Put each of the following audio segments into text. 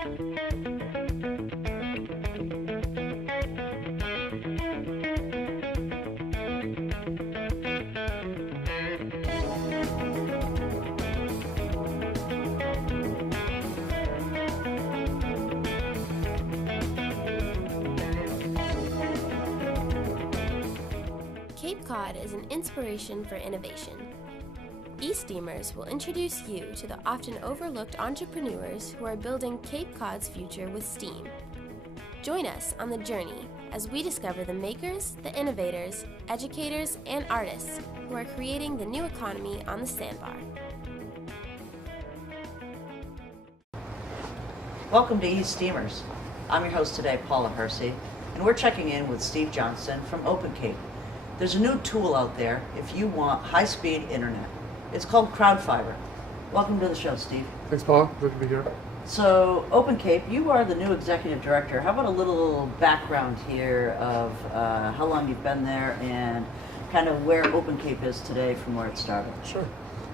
Cape Cod is an inspiration for innovation. eSTEAMERS will introduce you to the often overlooked entrepreneurs who are building Cape Cod's future with STEAM. Join us on the journey as we discover the makers, the innovators, educators, and artists who are creating the new economy on the sandbar. Welcome to eSTEAMERS. I'm your host today, Paula Hersey, and we're checking in with Steve Johnston from OpenCape. There's a new tool out there if you want high-speed internet. It's called CrowdFiber. Welcome to the show, Steve. Thanks, Paula. Good to be here. So, OpenCape, you are the new executive director. How about a little background here of how long you've been there and kind of where OpenCape is today from where it started? Sure.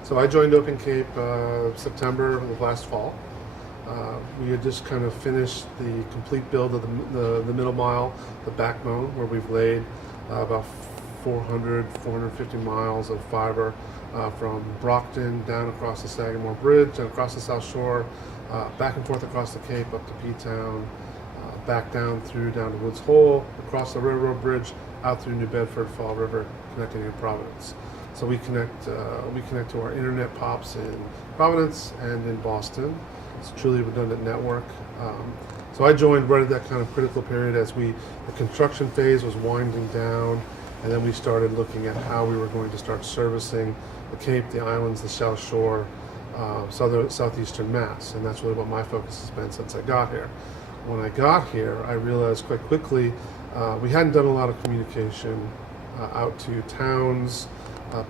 So I joined OpenCape September of last fall. We had just kind of finished the complete build of the middle mile, the backbone, where we've laid about 450 miles of fiber from Brockton down across the Sagamore Bridge and across the South Shore, back and forth across the Cape up to P-Town, back down to Woods Hole, across the railroad bridge, out through New Bedford, Fall River, connecting in Providence. So we connect to our internet pops in Providence and in Boston. It's a truly redundant network. So I joined right at that kind of critical period as the construction phase was winding down, and then we started looking at how we were going to start servicing the Cape, the islands, the South Shore, southeastern Mass, and that's really what my focus has been since I got here. When I got here, I realized quite quickly we hadn't done a lot of communication out to towns,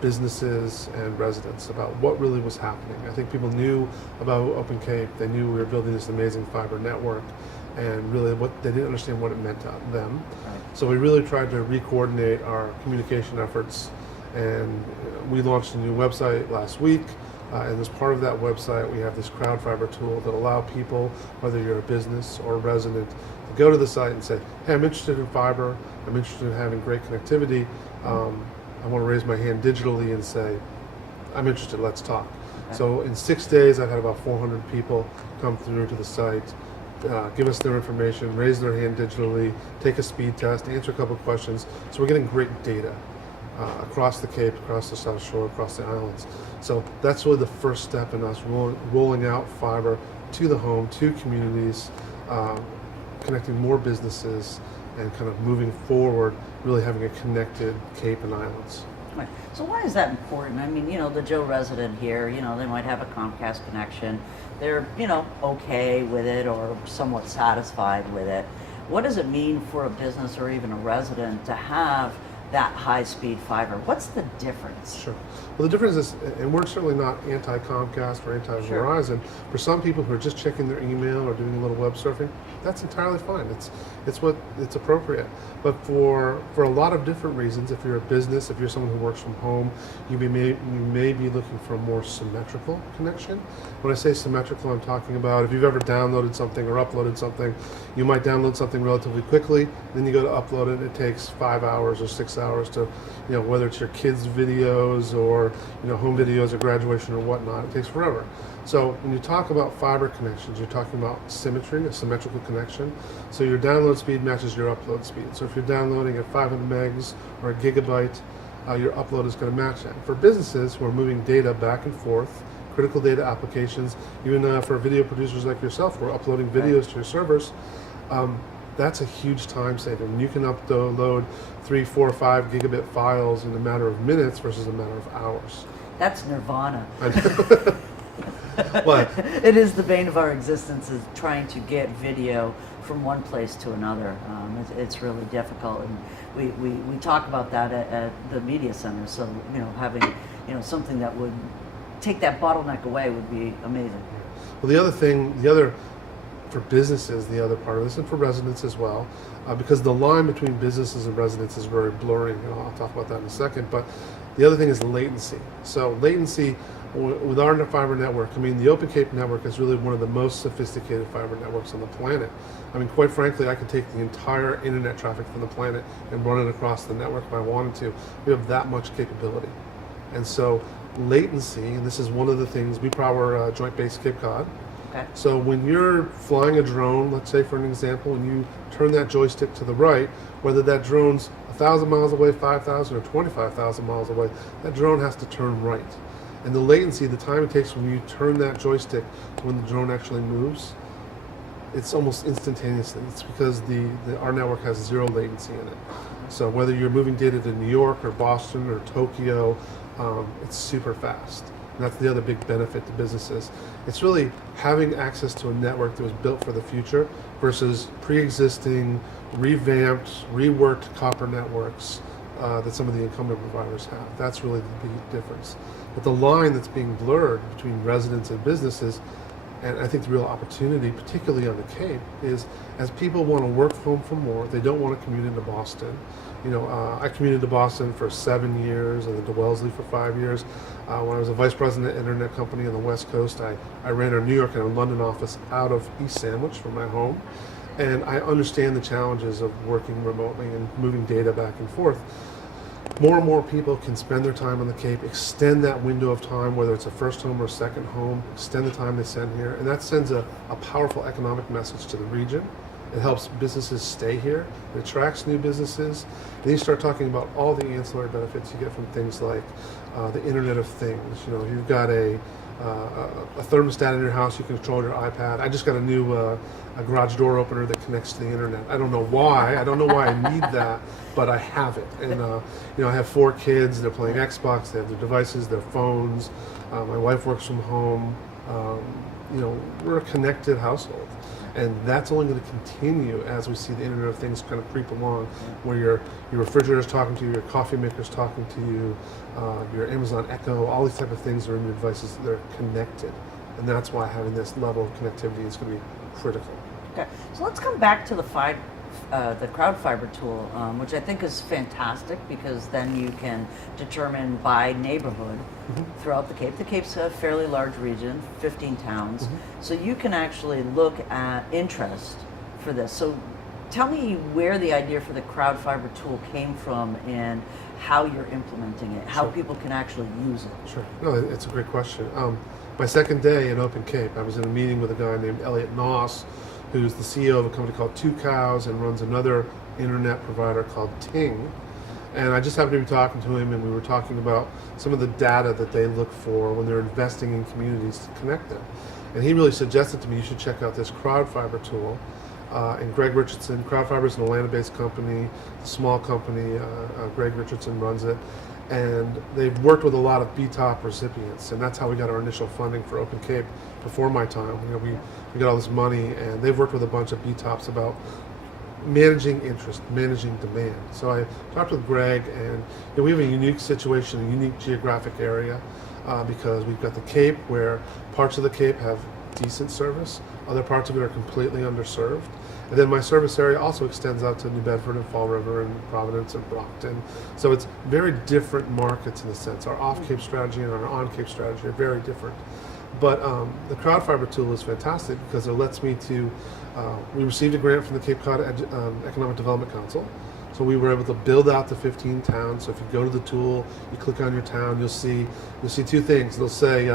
businesses, and residents about what really was happening. I think people knew about OpenCape. They knew we were building this amazing fiber network, and really they didn't understand what it meant to them. Right. So we really tried to re-coordinate our communication efforts, and we launched a new website last week. And as part of that website, we have this CrowdFiber tool that allow people, whether you're a business or a resident, to go to the site and say, hey, I'm interested in fiber, I'm interested in having great connectivity, I want to raise my hand digitally and say, I'm interested, let's talk. Okay. So in 6 days, I've had about 400 people come through to the site, give us their information, raise their hand digitally, take a speed test, answer a couple of questions. So we're getting great data across the Cape, across the South Shore, across the islands. So that's really the first step in us rolling out fiber to the home, to communities, connecting more businesses, and kind of moving forward, really having a connected Cape and islands. Right. So why is that important? I mean, the Joe resident here, they might have a Comcast connection. They're, okay with it or somewhat satisfied with it. What does it mean for a business or even a resident to have that high-speed fiber? What's the difference? Sure. Well, the difference is, and we're certainly not anti-Comcast or anti-Verizon. Sure. For some people who are just checking their email or doing a little web surfing, that's entirely fine. It's appropriate. But for a lot of different reasons, if you're a business, if you're someone who works from home, you may be looking for a more symmetrical connection. When I say symmetrical, I'm talking about if you've ever downloaded something or uploaded something, you might download something relatively quickly, then you go to upload it, and it takes 5 hours or 6 hours to, whether it's your kids' videos or, home videos or graduation or whatnot, it takes forever. So when you talk about fiber connections, you're talking about symmetry, a symmetrical connection. So your download speed matches your upload speed. So if you're downloading at 500 megs or a gigabyte, your upload is going to match that. For businesses who are moving data back and forth, critical data applications, even for video producers like yourself who are uploading videos to your servers, that's a huge time saving. You can upload 3, 4, 5 gigabit files in a matter of minutes versus a matter of hours. That's nirvana. What? It is the bane of our existence, is trying to get video from one place to another. It's really difficult, and we talk about that at the media center. So having something that would take that bottleneck away would be amazing. Well, for businesses, the other part of this, and for residents as well, because the line between businesses and residents is very blurry, and I'll talk about that in a second, but the other thing is latency. So latency, With our fiber network, I mean, the OpenCape network is really one of the most sophisticated fiber networks on the planet. I mean, quite frankly, I could take the entire internet traffic from the planet and run it across the network if I wanted to. We have that much capability. And so latency, and this is one of the things, we power Joint Base Cape Cod. Okay. So when you're flying a drone, let's say for an example, and you turn that joystick to the right, whether that drone's 1,000 miles away, 5,000 or 25,000 miles away, that drone has to turn right. And the latency, the time it takes when you turn that joystick to when the drone actually moves, it's almost instantaneously. It's because our network has zero latency in it. So whether you're moving data to New York or Boston or Tokyo, it's super fast. And that's the other big benefit to businesses. It's really having access to a network that was built for the future versus pre-existing, revamped, reworked copper networks that some of the incumbent providers have. That's really the big difference. But the line that's being blurred between residents and businesses, and I think the real opportunity, particularly on the Cape, is as people want to work home for more, they don't want to commute into Boston. You know, I commuted to Boston for 7 years and then to Wellesley for 5 years. When I was a vice president at an internet company on the West Coast, I ran our New York and our London office out of East Sandwich from my home. And I understand the challenges of working remotely and moving data back and forth. More and more people can spend their time on the Cape, extend that window of time, whether it's a first home or a second home, extend the time they spend here, and that sends a powerful economic message to the region. It helps businesses stay here, it attracts new businesses, and you start talking about all the ancillary benefits you get from things like the Internet of Things. You know, you've got a thermostat in your house, you can control your iPad. I just got a new a garage door opener that connects to the internet. I don't know why. I don't know why I need that, but I have it. And you know, I have 4 kids. They're playing Xbox. They have their devices, their phones. My wife works from home. You know, we're a connected household, and that's only going to continue as we see the Internet of Things kind of creep along, where your refrigerator's talking to you, your coffee maker's talking to you, your Amazon Echo, all these type of things are in your devices. They're connected, and that's why having this level of connectivity is going to be critical. Okay, so let's come back to the crowd fiber tool, which I think is fantastic because then you can determine by neighborhood throughout the Cape. The Cape's a fairly large region, 15 towns, so you can actually look at interest for this. So tell me where the idea for the crowd fiber tool came from and how you're implementing it, how people can actually use it. Sure. No, it's a great question. My second day in OpenCape, I was in a meeting with a guy named Elliot Noss, who's the CEO of a company called Two Cows and runs another internet provider called Ting. And I just happened to be talking to him, and we were talking about some of the data that they look for when they're investing in communities to connect them. And he really suggested to me, you should check out this crowd fiber tool. And Greg Richardson, crowd fiber is an Atlanta-based company, a small company. Greg Richardson runs it. And they've worked with a lot of BTOP recipients, and that's how we got our initial funding for OpenCape before my time. You know, we got all this money, and they've worked with a bunch of BTOPs about managing interest, managing demand. So I talked with Greg, and you know, we have a unique situation, a unique geographic area, because we've got the Cape, where parts of the Cape have decent service, other parts of it are completely underserved. And then my service area also extends out to New Bedford and Fall River and Providence and Brockton. So it's very different markets in a sense. Our off-Cape strategy and our on-Cape strategy are very different. But the crowd fiber tool is fantastic because it lets me to, we received a grant from the Cape Cod Economic Development Council. So we were able to build out the 15 towns. So if you go to the tool, you click on your town, you'll see 2 things. It'll say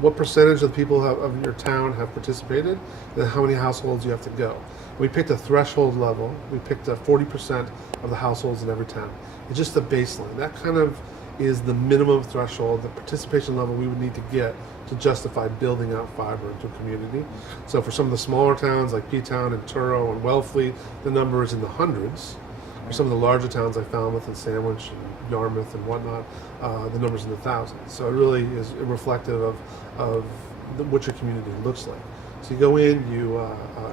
what percentage of the people of your town have participated, and then how many households you have to go. We picked a threshold level. We picked 40% of the households in every town. It's just the baseline. That kind of is the minimum threshold, the participation level we would need to get to justify building out fiber into a community. So for some of the smaller towns like P-Town and Truro and Wellfleet, the number is in the hundreds. For some of the larger towns like Falmouth and Sandwich and Yarmouth and whatnot, the number's in the thousands. So it really is reflective of what your community looks like. So you go in, you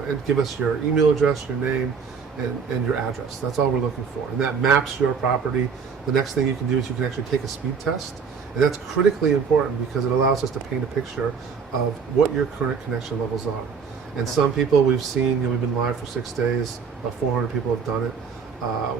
and give us your email address, your name, and your address. That's all we're looking for. And that maps your property. The next thing you can do is you can actually take a speed test. And that's critically important because it allows us to paint a picture of what your current connection levels are. And some people we've seen, you know, we've been live for 6 days, about 400 people have done it.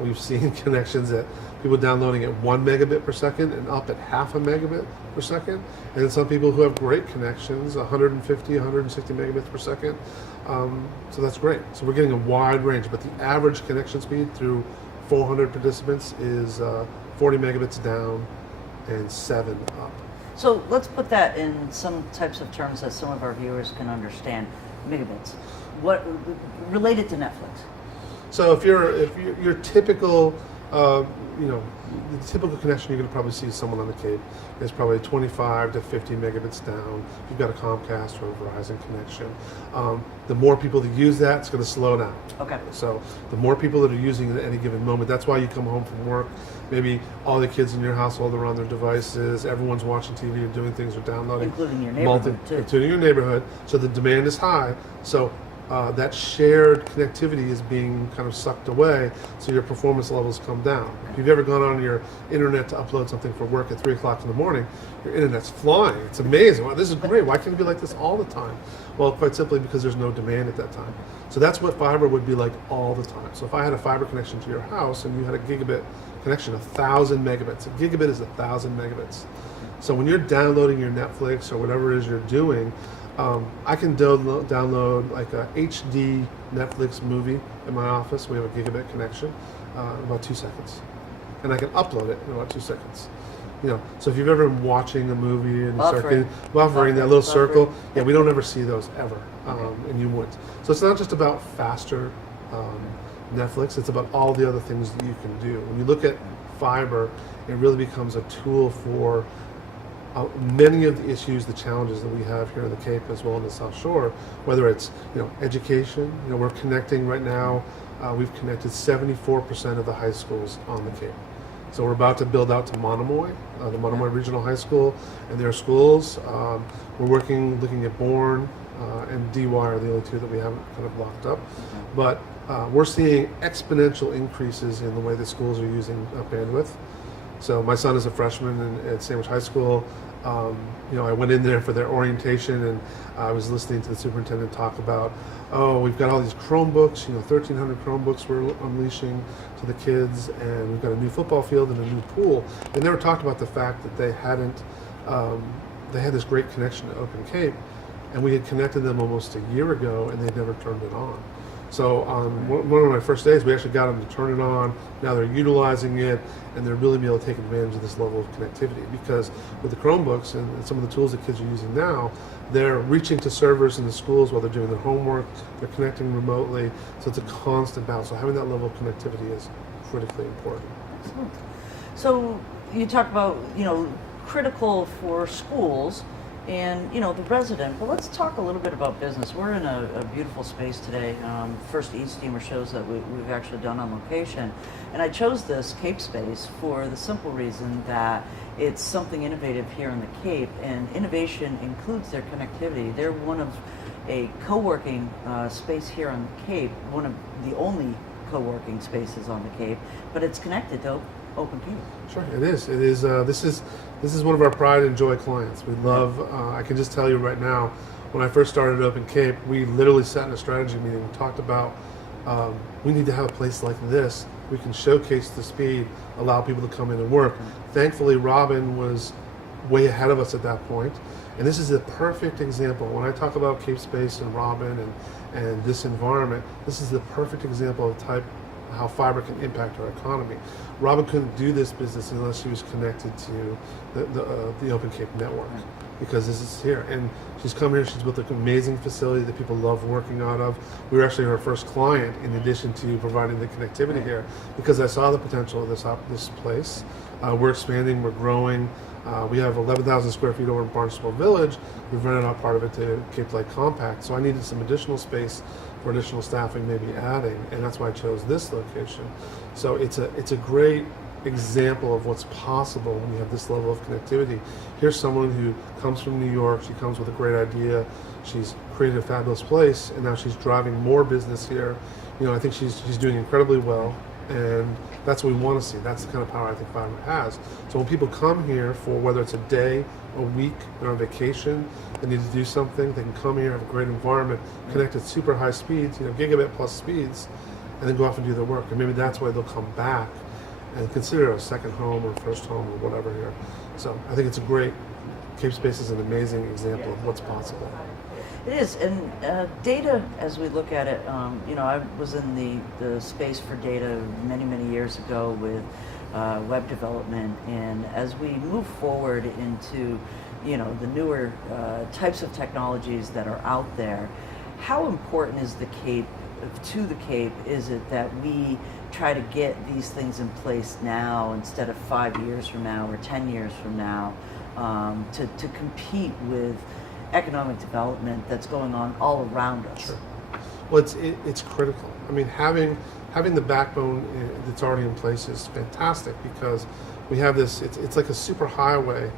We've seen connections that people downloading at 1 megabit per second and up at half a megabit per second. And then some people who have great connections, 150, 160 megabits per second. So that's great. So we're getting a wide range, but the average connection speed through 400 participants is 40 megabits down and 7 up. So let's put that in some types of terms that some of our viewers can understand. Megabits. What related to Netflix? So if you're typical, the typical connection you're going to probably see someone on the Cape is probably 25 to 50 megabits down. If you've got a Comcast or a Verizon connection, the more people that use that, it's going to slow down. Okay. So the more people that are using it at any given moment, that's why you come home from work. Maybe all the kids in your household are on their devices. Everyone's watching TV and doing things or downloading. Including your neighborhood, too. Including your neighborhood. So the demand is high. So that shared connectivity is being kind of sucked away, so your performance levels come down. If you've ever gone on your internet to upload something for work at 3 o'clock in the morning, your internet's flying. It's amazing. Wow, this is great. Why can't it be like this all the time? Well, quite simply because there's no demand at that time. So that's what fiber would be like all the time. So if I had a fiber connection to your house and you had a gigabit connection, 1,000 megabits. A gigabit is 1,000 megabits. So when you're downloading your Netflix or whatever it is you're doing, I can download like a HD Netflix movie in my office. We have a gigabit connection in about 2 seconds. And I can upload it in about 2 seconds. So if you've ever been watching a movie and buffering that little circle, yeah, we don't ever see those ever, and you wouldn't. So it's not just about faster Netflix, it's about all the other things that you can do. When you look at fiber, it really becomes a tool for many of the issues, the challenges that we have here in the Cape as well in the South Shore, whether it's education. We're connecting right now. We've connected 74% of the high schools on the Cape. So we're about to build out to Monomoy, the Monomoy Regional High School, and their schools. We're looking at Bourne and DY are the only two that we haven't kind of locked up. But we're seeing exponential increases in the way the schools are using bandwidth. So my son is a freshman at Sandwich High School. I went in there for their orientation, and I was listening to the superintendent talk about, we've got all these Chromebooks, 1,300 Chromebooks we're unleashing to the kids, and we've got a new football field and a new pool. They never talked about the fact that they had this great connection to OpenCape, and we had connected them almost a year ago, and they'd never turned it on. So on one of my first days, we actually got them to turn it on. Now they're utilizing it, and they're really being able to take advantage of this level of connectivity. Because with the Chromebooks and some of the tools that kids are using now, they're reaching to servers in the schools while they're doing their homework. They're connecting remotely, so it's a constant balance. So having that level of connectivity is critically important. Excellent. So you talk about critical for schools and the resident, but let's talk a little bit about business. We're in a beautiful space today. First eSTEAMERS shows that we've actually done on location, and I chose this Cape space for the simple reason that it's something innovative here in the Cape, and innovation includes their connectivity. They're one of a co-working space here on the Cape, one of the only co-working spaces on the Cape, but it's connected to OpenCape. Sure, it is. It is. This is one of our pride and joy clients. We love. I can just tell you right now, when I first started OpenCape, we literally sat in a strategy meeting and talked about we need to have a place like this. We can showcase the speed, allow people to come in and work. Thankfully, Robin was way ahead of us at that point, and this is a perfect example. When I talk about Cape Space and Robin and this environment, this is the perfect example of how fiber can impact our economy. Robin couldn't do this business unless she was connected to the OpenCape network, because this is here. And she's come here, she's built an amazing facility that people love working out of. We were actually her first client in addition to providing the connectivity here, because I saw the potential of this place. We're expanding, we're growing. We have 11,000 square feet over in Barnstable Village. We've rented out part of it to Cape Light Compact, so I needed some additional space for additional staffing, maybe adding, and that's why I chose this location. So it's a great example of what's possible when you have this level of connectivity. Here's someone who comes from New York, she comes with a great idea, she's created a fabulous place, and now she's driving more business here. I think she's doing incredibly well, and that's what we want to see. That's the kind of power I think fiber has. So when people come here for whether it's a day, a week, they're on vacation, they need to do something, they can come here, have a great environment, connect at super high speeds, gigabit plus speeds, and then go off and do their work. And maybe that's why they'll come back and consider it a second home or first home or whatever here. So I think it's a great, Cape Space is an amazing example of what's possible. It is, and data, as we look at it, I was in the space for data many, many years ago with web development, and as we move forward into, the newer types of technologies that are out there, how important is the Cape, is it that we try to get these things in place now instead of 5 years from now or 10 years from now, to compete with economic development that's going on all around us? Sure. Well, it's critical. I mean, having the backbone that's already in place is fantastic, because we have this. It's like a super highway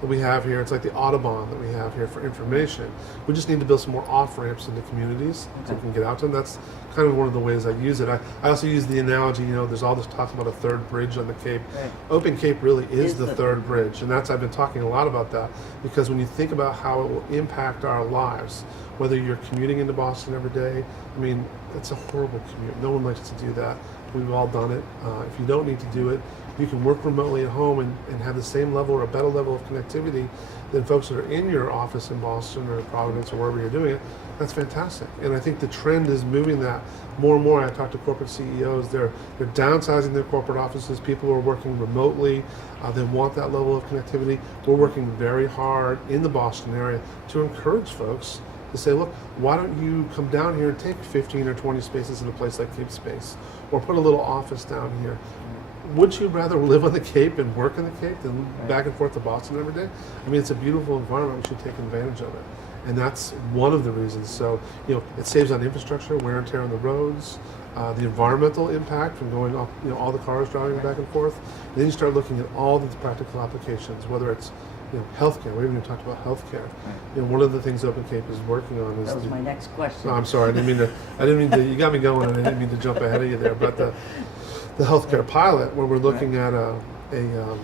that we have here. It's like the Autobahn that we have here for information. We just need to build some more off ramps into communities so we can get out to them. That's kind of one of the ways I use it. I also use the analogy. There's all this talk about a third bridge on the Cape. Right. OpenCape really is the third bridge, and I've been talking a lot about that, because when you think about how it will impact our lives, whether you're commuting into Boston every day, I mean, it's a horrible commute. No one likes to do that. We've all done it. If you don't need to do it, you can work remotely at home and have the same level or a better level of connectivity than folks that are in your office in Boston or Providence or wherever you're doing it. That's fantastic. And I think the trend is moving that more and more. I talk to corporate CEOs. They're downsizing their corporate offices. People are working remotely. They want that level of connectivity. We're working very hard in the Boston area to encourage folks to say, look, why don't you come down here and take 15 or 20 spaces in a place like Cape Space, or put a little office down here. Would you rather live on the Cape and work on the Cape than back and forth to Boston every day? I mean, it's a beautiful environment. We should take advantage of it. And that's one of the reasons. So, it saves on infrastructure, wear and tear on the roads, the environmental impact from going off, all the cars driving back and forth. And then you start looking at all the practical applications, whether it's healthcare. We haven't even talked about healthcare. Right. One of the things OpenCape is working on is. That was my next question. No, I'm sorry. I didn't mean to. You got me going, and I didn't mean to jump ahead of you there. But the healthcare pilot, where we're looking at an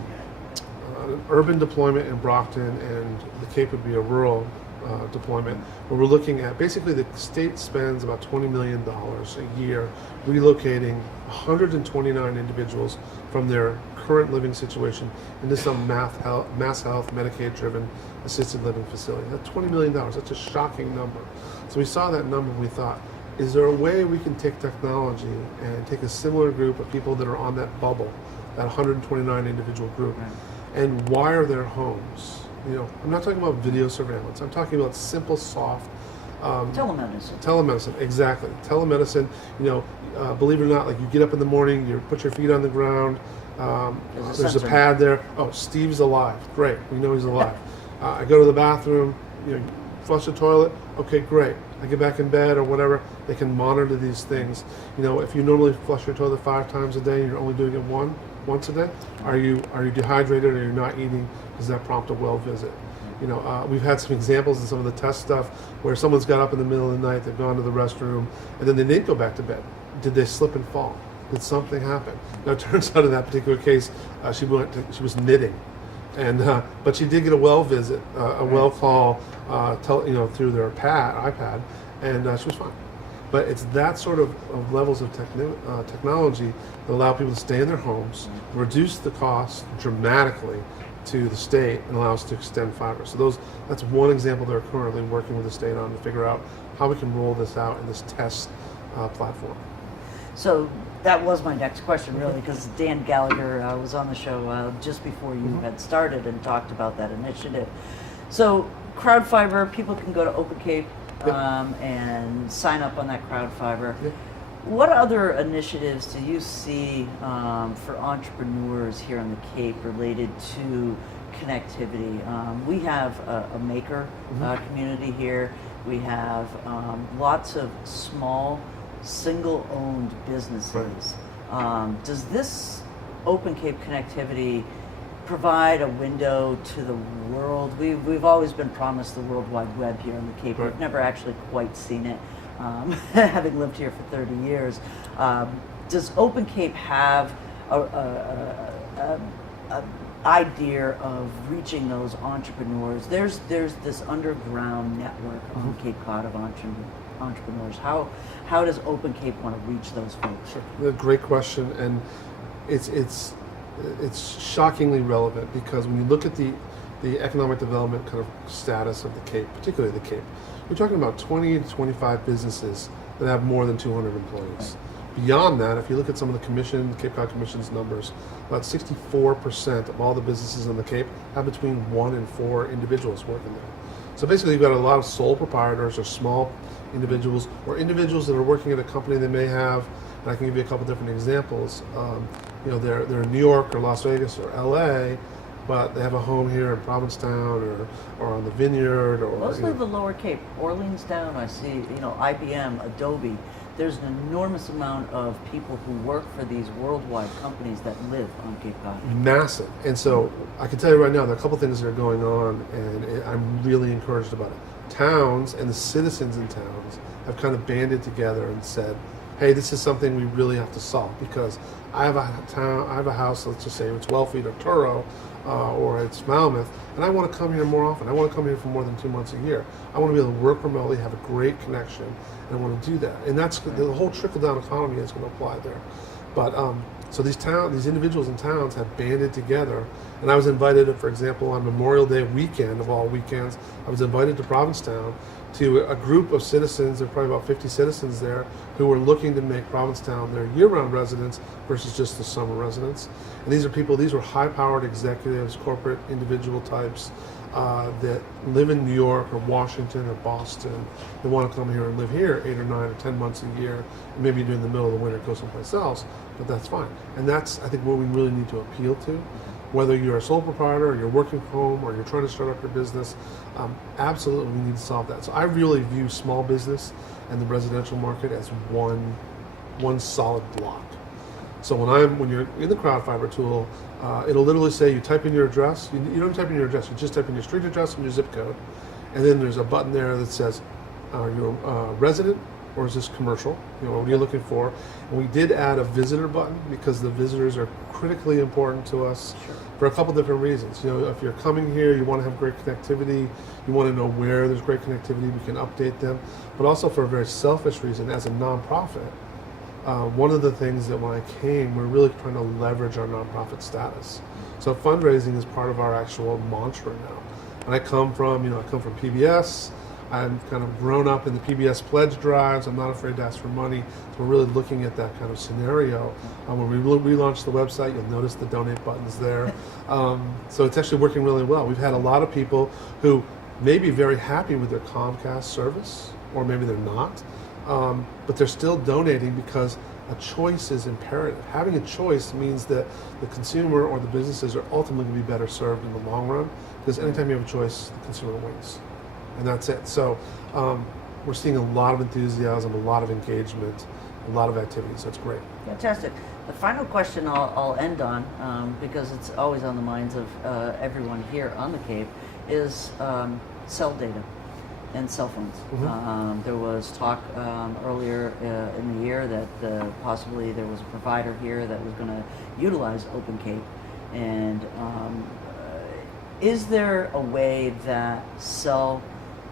urban deployment in Brockton, and the Cape would be a rural deployment, where we're looking at basically the state spends about $20 million a year relocating 129 individuals from their current living situation into some mass health, Medicaid-driven assisted living facility. That's $20 million. That's a shocking number. So we saw that number and we thought, is there a way we can take technology and take a similar group of people that are on that bubble, that 129 individual group, and wire their homes? I'm not talking about video surveillance. I'm talking about simple, soft telemedicine. Telemedicine, exactly. Telemedicine. Believe it or not, like you get up in the morning, you put your feet on the ground. There's a pad there. Oh, Steve's alive. Great, we know he's alive. I go to the bathroom. Flush the toilet. Okay, great. I get back in bed or whatever. They can monitor these things. If you normally flush your toilet 5 times a day, and you're only doing it once a day. Are you dehydrated, or you're not eating? Does that prompt a well visit? We've had some examples in some of the test stuff where someone's got up in the middle of the night, they've gone to the restroom, and then they didn't go back to bed. Did they slip and fall? Did something happen? Now, it turns out in that particular case, she was knitting, and but she did get a well visit, a well call, through their iPad, and she was fine. But it's that sort of levels of technology that allow people to stay in their homes, reduce the cost dramatically to the state, and allow us to extend fiber. So that's one example they're currently working with the state on to figure out how we can roll this out in this test platform. So that was my next question, really, because Dan Gallagher was on the show just before you had started and talked about that initiative. So crowd fiber, people can go to OpenCape and sign up on that crowd fiber. Yep. What other initiatives do you see for entrepreneurs here on the Cape related to connectivity? We have a maker community here. We have lots of small, single-owned businesses. Right. Does this OpenCape connectivity provide a window to the world? We've always been promised the World Wide Web here on the Cape. Right. We've never actually quite seen it, having lived here for 30 years. Does OpenCape have a idea of reaching those entrepreneurs? There's this underground network on Cape Cod of entrepreneurs? How does OpenCape want to reach those folks? Sure. Great question, and it's shockingly relevant because when you look at the economic development kind of status of the Cape, particularly the Cape, you're talking about 20 to 25 businesses that have more than 200 employees. Right. Beyond that, if you look at some of the Cape Cod Commission's numbers, about 64% of all the businesses on the Cape have between 1 and 4 individuals working there. So basically, you've got a lot of sole proprietors or small individuals, or individuals that are working at a company they may have. And I can give you a couple different examples. They're in New York or Las Vegas or LA, but they have a home here in Provincetown or on the Vineyard or mostly the Lower Cape. Orleans down, I see. IBM, Adobe. There's an enormous amount of people who work for these worldwide companies that live on Cape Cod. Massive. And so I can tell you right now, there are a couple things that are going on, and I'm really encouraged about it. Towns and the citizens in towns have kind of banded together and said, hey, this is something we really have to solve, because I have a house, let's just say it's Wellfleet or Truro, or it's Falmouth, and I want to come here more often. I want to come here for more than 2 months a year. I want to be able to work remotely, have a great connection, and I want to do that. And that's the whole trickle-down economy is going to apply there. But so these individuals in towns have banded together, and I was invited, for example, on Memorial Day weekend of all weekends, I was invited to Provincetown to a group of citizens, there are probably about 50 citizens there, who were looking to make Provincetown their year-round residence versus just the summer residence. And these were high-powered executives, corporate individual types that live in New York or Washington or Boston. They want to come here and live here 8 or 9 or 10 months a year, and maybe during the middle of the winter go someplace else, but that's fine. And that's, I think, what we really need to appeal to. Whether you're a sole proprietor or you're working from home or you're trying to start up your business, absolutely we need to solve that. So I really view small business and the residential market as one solid block. So when you're in the crowd fiber tool, it'll literally say you type in your address. You don't type in your address, you just type in your street address and your zip code. And then there's a button there that says, are you a resident or is this commercial? What are you looking for? And we did add a visitor button because the visitors are critically important to us. Sure. For a couple different reasons. If you're coming here, you want to have great connectivity, you want to know where there's great connectivity, we can update them, but also for a very selfish reason, as a nonprofit, one of the things that when I came, we're really trying to leverage our nonprofit status. So fundraising is part of our actual mantra now. And I come from PBS. I'm kind of grown up in the PBS pledge drives. I'm not afraid to ask for money. So we're really looking at that kind of scenario. When we relaunched the website, you'll notice the donate buttons there. So it's actually working really well. We've had a lot of people who may be very happy with their Comcast service, or maybe they're not, but they're still donating because a choice is imperative. Having a choice means that the consumer or the businesses are ultimately going to be better served in the long run, because anytime you have a choice, the consumer wins. And that's it. So we're seeing a lot of enthusiasm, a lot of engagement, a lot of activity. So it's great. Fantastic. The final question I'll end on, because it's always on the minds of everyone here on the Cape, is cell data and cell phones. Mm-hmm. There was talk earlier in the year that possibly there was a provider here that was going to utilize OpenCape. And is there a way that cell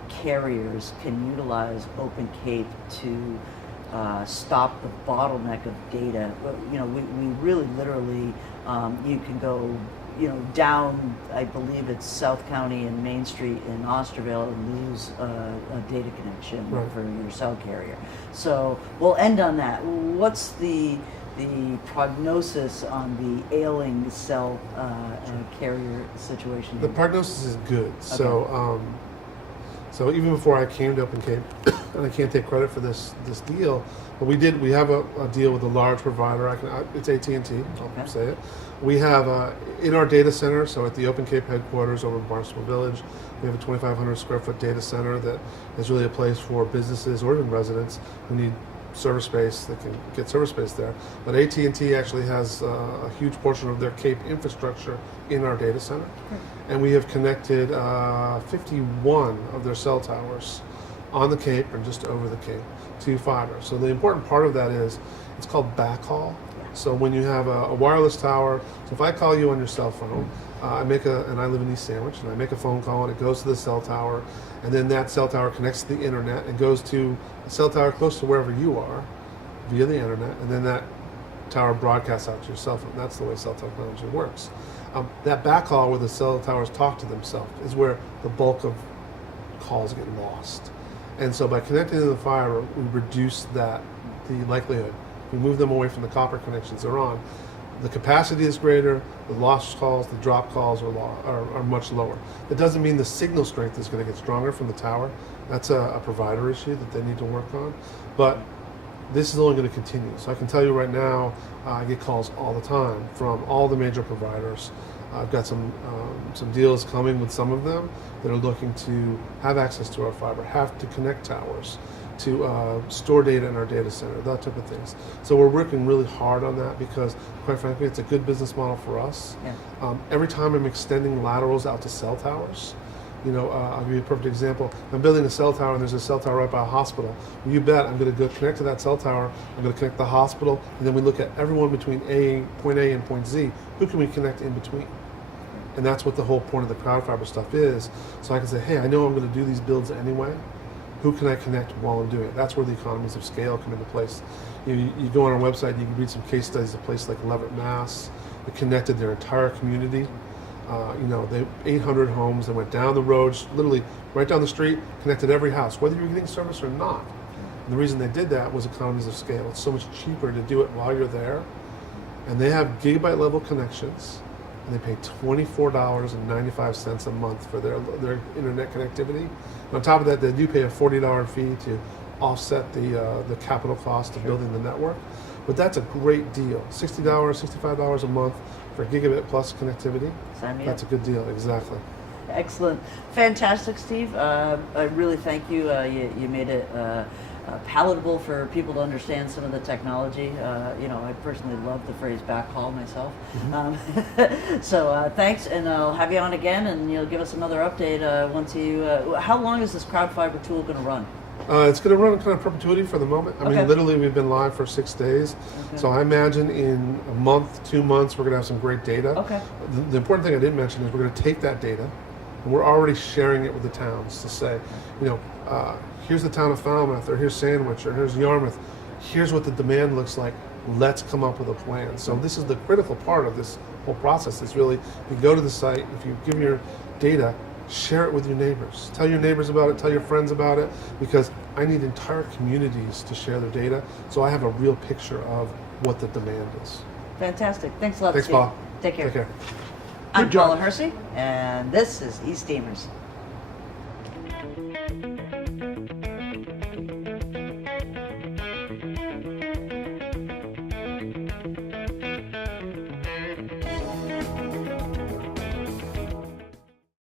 carriers can utilize OpenCape to stop the bottleneck of data? We really literally, you can go, down, I believe it's South County and Main Street in Osterville and lose a data connection for your cell carrier. So we'll end on that. What's the prognosis on the ailing cell carrier situation here? The prognosis is good. Okay. So even before I came to OpenCape, and I can't take credit for this deal, but we have a deal with a large provider. It's AT&T. I'll say it. We have in our data center, so at the OpenCape headquarters over in Barnstable Village, we have a 2,500 square foot data center that is really a place for businesses or even residents who need server space. They can get server space there. But AT&T actually has a huge portion of their Cape infrastructure in our data center. And we have connected 51 of their cell towers on the Cape and just over the Cape to fiber. So the important part of that is it's called backhaul. So when you have a wireless tower, so if I call you on your cell phone, and I live in East Sandwich, and I make a phone call and it goes to the cell tower, and then that cell tower connects to the internet and goes to a cell tower close to wherever you are via the internet, and then that tower broadcasts out to your cell phone. That's the way cell technology works. That backhaul where the cell towers talk to themselves is where the bulk of calls get lost. And so by connecting to the fiber, we reduce the likelihood. We move them away from the copper connections they're on. The capacity is greater, the lost calls, the drop calls are much lower. That doesn't mean the signal strength is going to get stronger from the tower. That's a provider issue that they need to work on. But this is only going to continue. So I can tell you right now, I get calls all the time from all the major providers. I've got some deals coming with some of them that are looking to have access to our fiber, have to connect towers, to store data in our data center, that type of things. So we're working really hard on that because, quite frankly, it's a good business model for us. Yeah. Every time I'm extending laterals out to cell towers, I'll give you a perfect example. I'm building a cell tower and there's a cell tower right by a hospital. Well, you bet I'm going to go connect to that cell tower, I'm going to connect the hospital, and then we look at everyone between point A and point Z. Who can we connect in between? And that's what the whole point of the crowd fiber stuff is. So I can say, hey, I know I'm going to do these builds anyway. Who can I connect while I'm doing it? That's where the economies of scale come into place. You go on our website, you can read some case studies of places like Leverett, Mass. They connected their entire community. They 800 homes that went down the roads, literally right down the street, connected every house, whether you're getting service or not. And the reason they did that was economies of scale. It's so much cheaper to do it while you're there. And they have gigabyte level connections, and they pay $24.95 a month for their internet connectivity. And on top of that, they do pay a $40 fee to offset the capital cost of building the network. But that's a great deal. $60, $65 a month for gigabit plus connectivity. That's a good deal, exactly. Excellent. Fantastic, Steve. I really thank you. You made it palatable for people to understand some of the technology. I personally love the phrase backhaul myself. Mm-hmm. So thanks, and I'll have you on again, and you'll give us another update once you. How long is this crowd fiber tool going to run? It's going to run kind of perpetuity for the moment. I mean, literally, we've been live for 6 days. Okay. So I imagine in a month, 2 months, we're going to have some great data. Okay. The important thing I didn't mention is we're going to take that data, and we're already sharing it with the towns to say, here's the town of Falmouth, or here's Sandwich, or here's Yarmouth. Here's what the demand looks like. Let's come up with a plan. So this is the critical part of this whole process. Is really, you go to the site, if you give your data, share it with your neighbors. Tell your neighbors about it, tell your friends about it, because I need entire communities to share their data so I have a real picture of what the demand is. Fantastic. Thanks a lot, Thanks, Steve. Paul. Take care. Take care. I'm Paula Hersey, and this is eSTEAMERS.